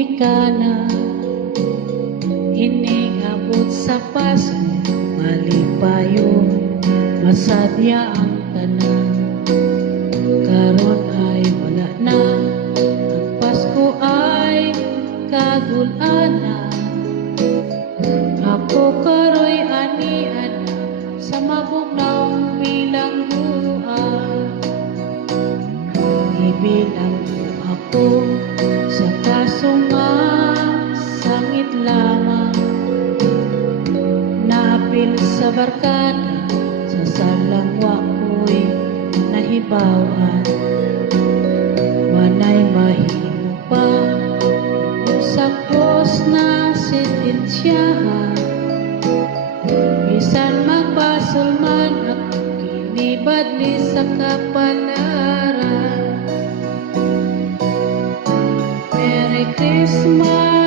Dominicana, iniabot sa paso, malipayo, masadya ang tanan. Karon ay wala na, ang Pasko ay kagulana. Ako karoy ani-ana, sa mabugnaw bilangguan. Ibilang ako sa kasunga sangit lamang, naapil sa barkada, sa salangwa ko'y nahibawan. Wanay mahimo pa sa pos na sentensyahan, bisan magpasol man ako kinibadli sa kapalaran. Merry Christmas.